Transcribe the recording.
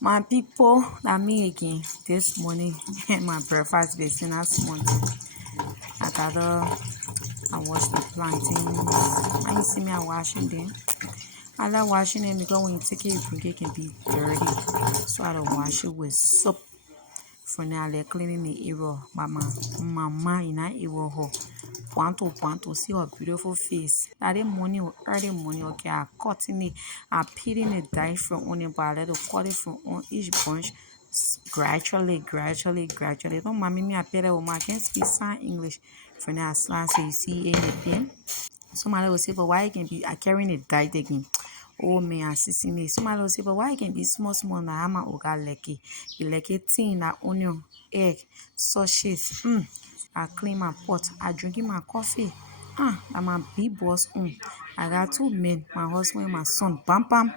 My people, that me again this morning. My breakfast basing last morning. I washed the plantains. And you see me, I washing them. I like washing them because when you take it, you think it can be dirty. So I don't wash it with soap. For now, I like cleaning the area. But my mama in that area, Puanto, see her beautiful face. That morning, early morning, okay, I cutting it, I peeling the dye from on it, but I let her cut it from on each bunch gradually. Don't mind me, I pay that woman, I can't speak sign English. For now, I say, you see, in the pen. Somebody will say, but why you can be, I carrying a dye again. Oh man, assisting me. Somebody will say, but why you can be small, now I'm a oga lucky. You like a thing, that onion, egg, sausage. I clean my pot. I drinking my coffee. That my big boss. I got two men, my husband and my son. Bam bam.